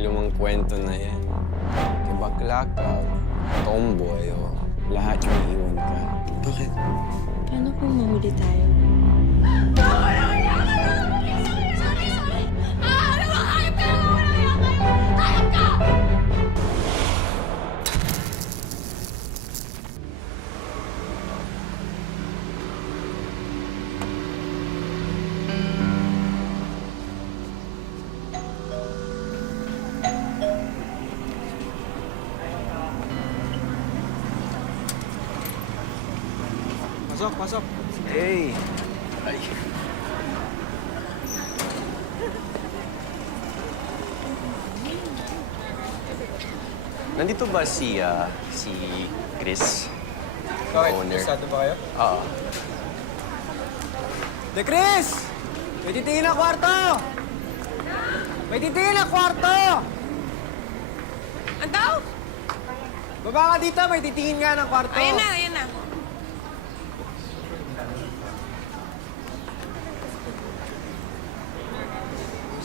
lumang kwento na yan. Kibaklakaw, tomboy, o lahat yung iwan ka. Bakit? Paano kung mahuli tayo? Pasok, pasok. Hey! Ay. Nandito ba si Chris? Bakit? Owner. Pasado ba kayo? Oo. De Chris! May titingin na kwarto! May titingin na kwarto! Ang daw? Baba ka dito, may titingin nga ng kwarto. Ayan na, ayan na.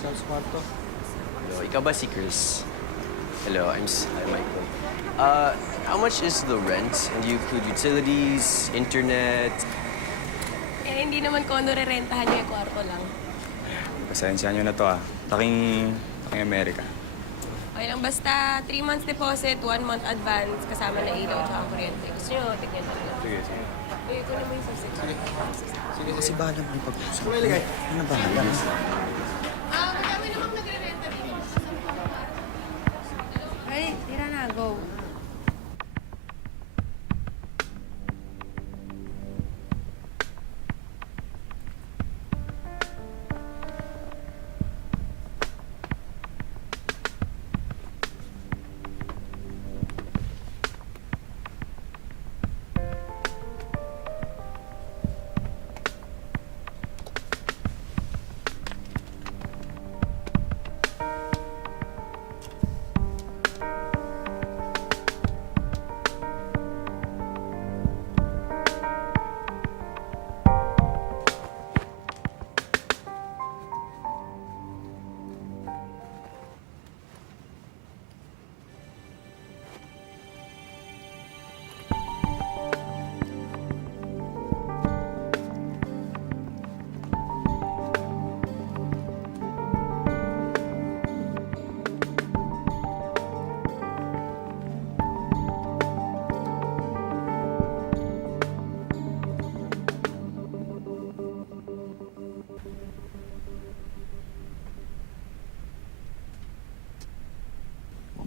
Saan sa kwarto? Hello, ikaw ba si Chris? Hello, I'm Michael. How much is the rent? And do you include utilities, internet? Eh, hindi naman kondo re-rentahan niyo yung kwarto lang. Pasensya nyo na to Taking Amerika. Okay lang, basta 3 months deposit, 1 month advance, kasama na ilaw at kuryente. Gusto niyo, tignan na lang. Sige, sige. Eh, ito naman yung susik. Sige, Kasi bahala mo yung pag-usap. Kumaligay. Ano bahala? Kami naman nagre-renta dito. Ay, tira na, go.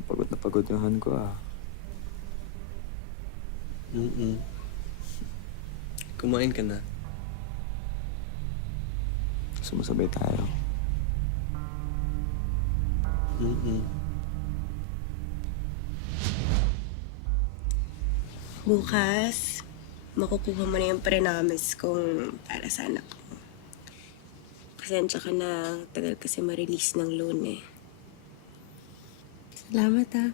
Pagod na pagod yung hand ko Kumain ka na. Sumasabay tayo. Bukas, makukuha mo na yung prenamis kong para sa anak ko. Pasensya ka na, tagal kasi ma-release ng loan eh. Salamat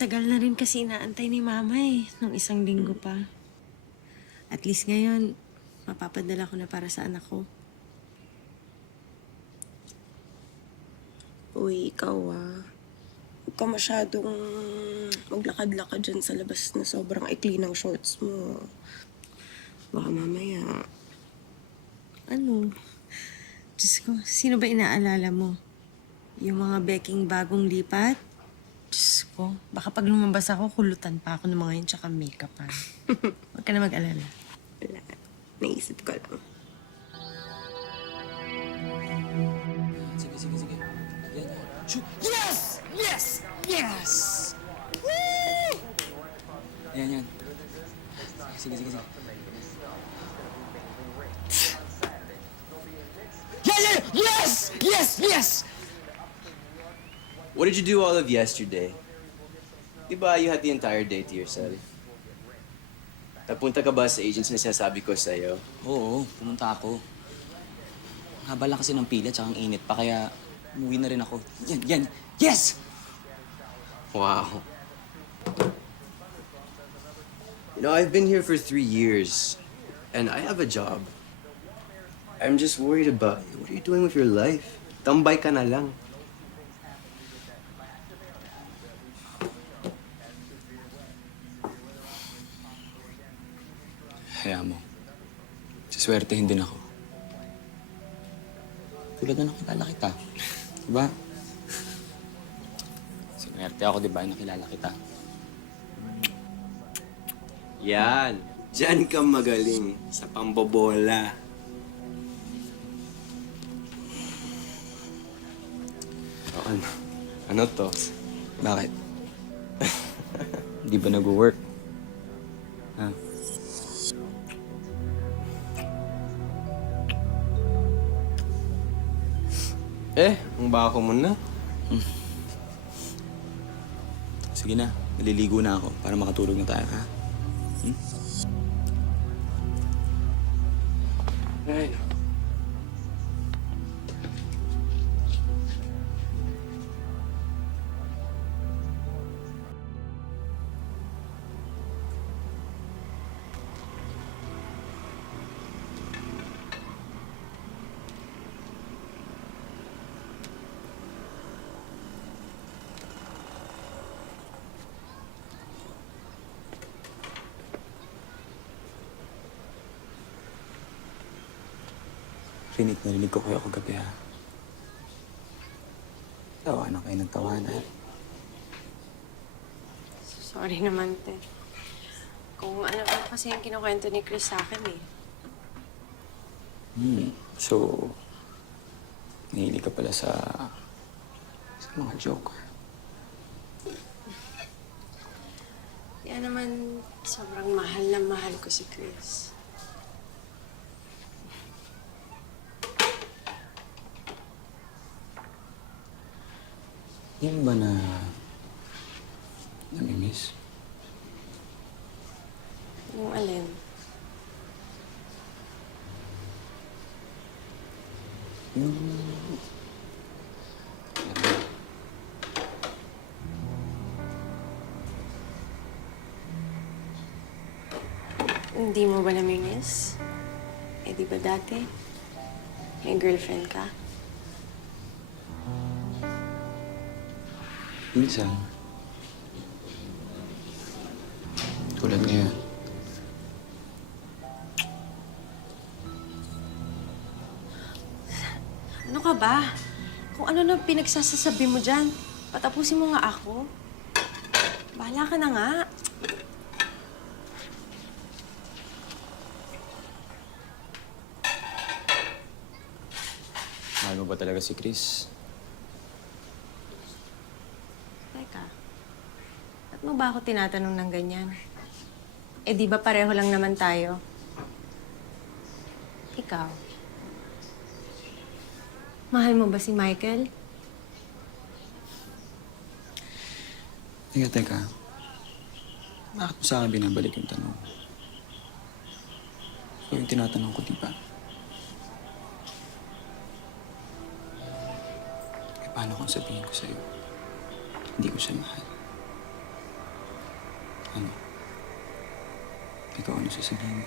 Tagal na rin kasi inaantay ni Mama nung 1 linggo pa. At least ngayon, mapapadala ko na para sa anak ko. Uy, ikaw huwag ka masyadong maglakad-lakad dyan sa labas na sobrang ikli ng shorts mo. Baka mamaya... Ano? Diyos ko, sino ba inaalala mo? Yung mga beking bagong lipat? Diyos ko, baka pag lumabas ako, kulutan pa ako ng mga yun, tsaka make-upan. Huwag ka na mag-alala. Wala. Naisip ko lang. Sige, sige, sige. Yan, yan. Shoot! Yes! Yes! Yes! Woo! Yan, yan. Sige, sige, sige. Yeah, yeah! Yes! Yes! Yes! What did you do all of yesterday? Diba you had the entire day to yourself? Nagpunta ka ba sa agents na sinasabi ko sa'yo? Oo, pumunta ako. Haba lang kasi ng pila tsaka ang init pa, kaya umuwi na rin ako. Yan, yan. Yes! Wow. You know, I've been here for 3 years, and I have a job. I'm just worried about you. What are you doing with your life? Tambay ka na lang. Hayaan mo. Siswertehin din ako. Tulad na nakilala kita. Diba? Sinwerte ako, diba, nakilala kita. Yan. Diyan ka magaling. Sa pambobola. Oh, ano to? Bakit? Di ba nag-work? Ha? Ang bako mo na. Sige na, naliligo na ako para makatulog na tayo, ha? Ay, Rinig, narinig ko kayo kagabi, ha? Tawanan kayo ng tawanan. Sorry naman, te. Kung ano pa kasi yung kinukwento ni Chris sa akin, eh. So, nahilig ka pala sa mga joke. Kaya naman, sobrang mahal na mahal ko si Chris. Yan ba na namimiss? Yung alin? Hindi mo ba namimiss? Eh, di ba dati? May girlfriend ka? Minsan. Tulad ngayon. Ano ka ba? Kung ano na pinagsasasabi mo dyan, patapusin mo nga ako. Bahala ka na nga. Mahal mo ba talaga si Chris? Teka, ba't mo ba ako tinatanong ng ganyan? Eh, di ba pareho lang naman tayo? Ikaw, mahal mo ba si Michael? Teka. Bakit mo sa akin binabalik yung tanong? Ikaw yung tinatanong ko, di ba? Eh, paano kung sabihin ko sa'yo? Hindi ko siya mahal. Ano? Ikaw ano sasabihin mo?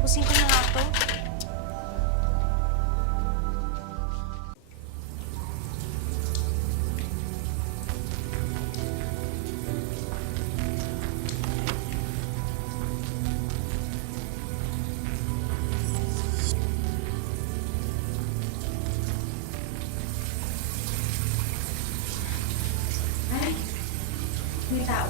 Tapusin ko na nga to. May tao.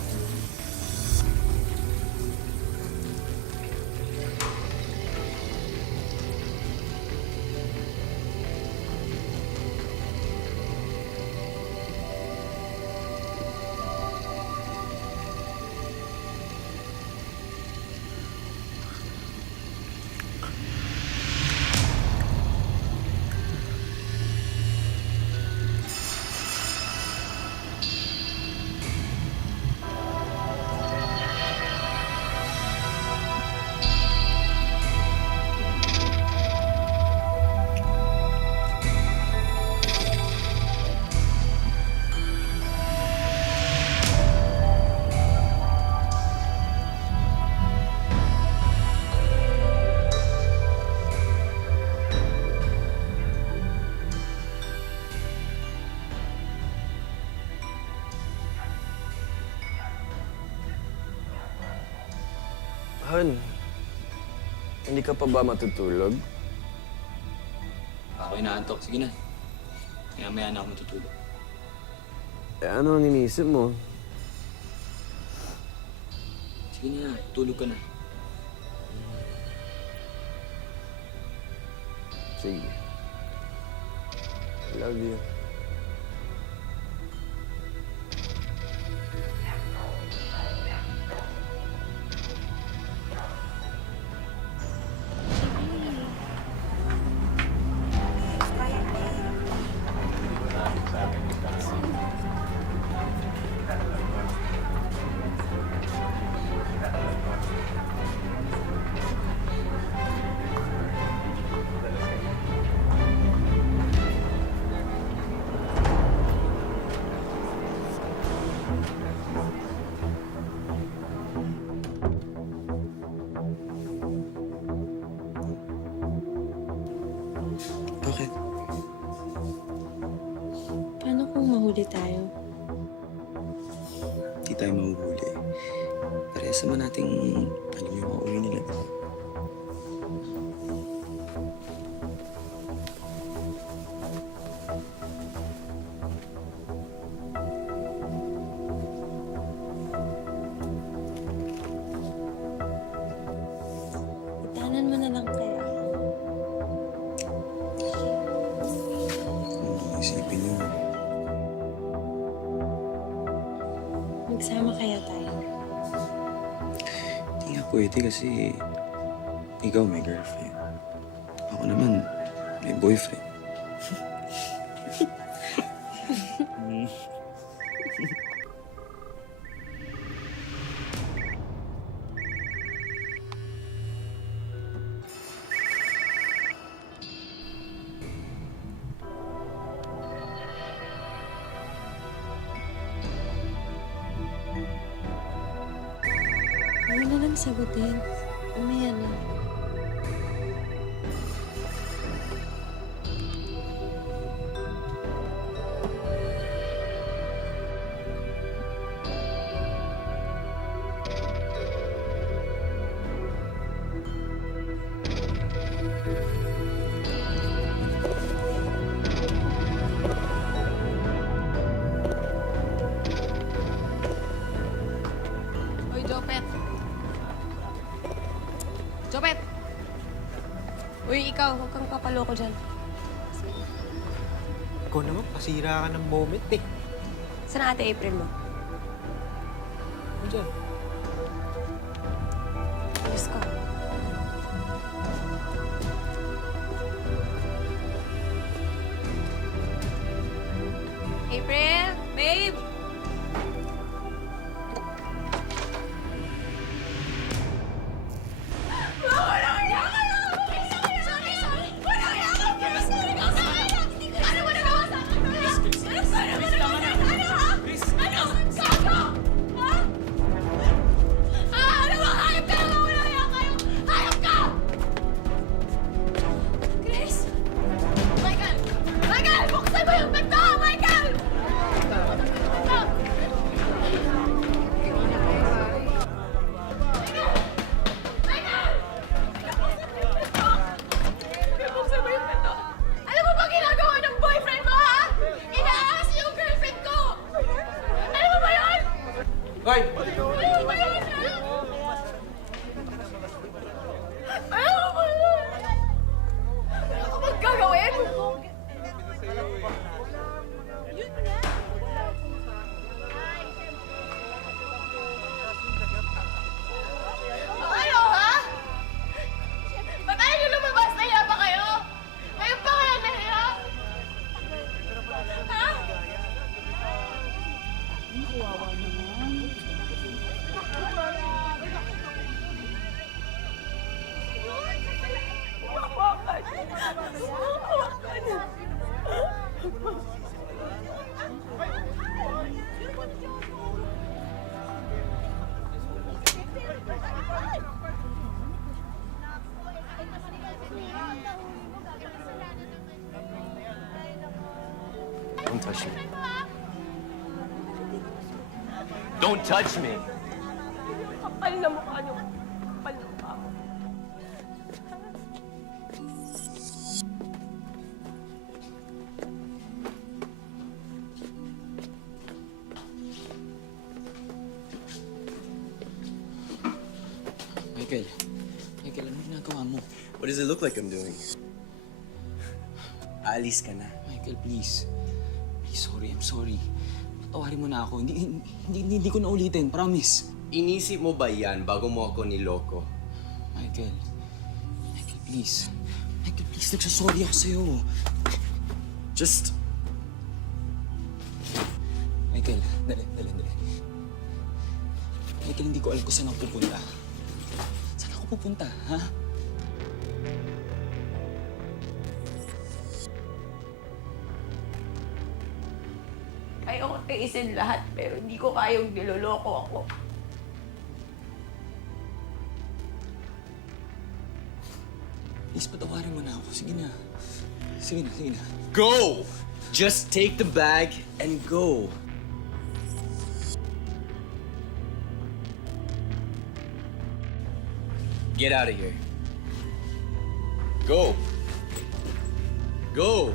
Han, hindi ka pa ba matutulog? Ako inaantok. Sige na. Maya-maya na ako matutulog. Eh, ano ang iniisip mo? Sige na, tulog ka na. Sige. I love you. Bakit? Paano kung mahuli tayo? Hindi tayo mahuhuli. Parehas naman nating alam yung mga uwi nila. Itanan mo na lang kaya. Kung isipin nyo, Magsama kaya tayo. hindi nga pwede kasi ikaw may girlfriend. Ako naman, may boyfriend. Ano na lang sagutin? Umaya na. Hoy, Jopet! Jopet! Uy, ikaw, huwag kang papaloko dyan. Ikaw naman, pasira ka ng moment eh. Saan ang ate April mo? Ano dyan? Diyos ko. April? Babe? Alam mo ba ginagawa ng boyfriend mo, ha? Inaahas yung girlfriend ko! Alam mo ba yun? Hoy! Alam mo ba yun, ha? Alam mo ba yun? Ano ka bang gagawin? Yun nga. Ano, ha? Ba't ayaw niyo lumabas? Nahiya ba kayo? Ngayon pa kaya nahiya? Ha? Don't touch me. Don't touch me! Kapal na mukha niyo. Kapal na Michael, ano ginagawa mo? What does it look like I'm doing? Aalis ka na. Michael, please. Please, sorry. I'm sorry. Patawarin mo na ako. Hindi ko na ulitin. Promise. Inisip mo ba yan bago mo ako niloko? Michael, please. Michael, please. Nagsasorry ako sa'yo. Just... Michael, dali. Michael, hindi ko alam kung saan ako pupunta. Saan ako pupunta, ha? Ayoko tiisin lahat, pero hindi ko kayang niloloko ako. Please, patawarin mo na ako. Sige na. Go! Just take the bag and go. Get out of here. Go. Go.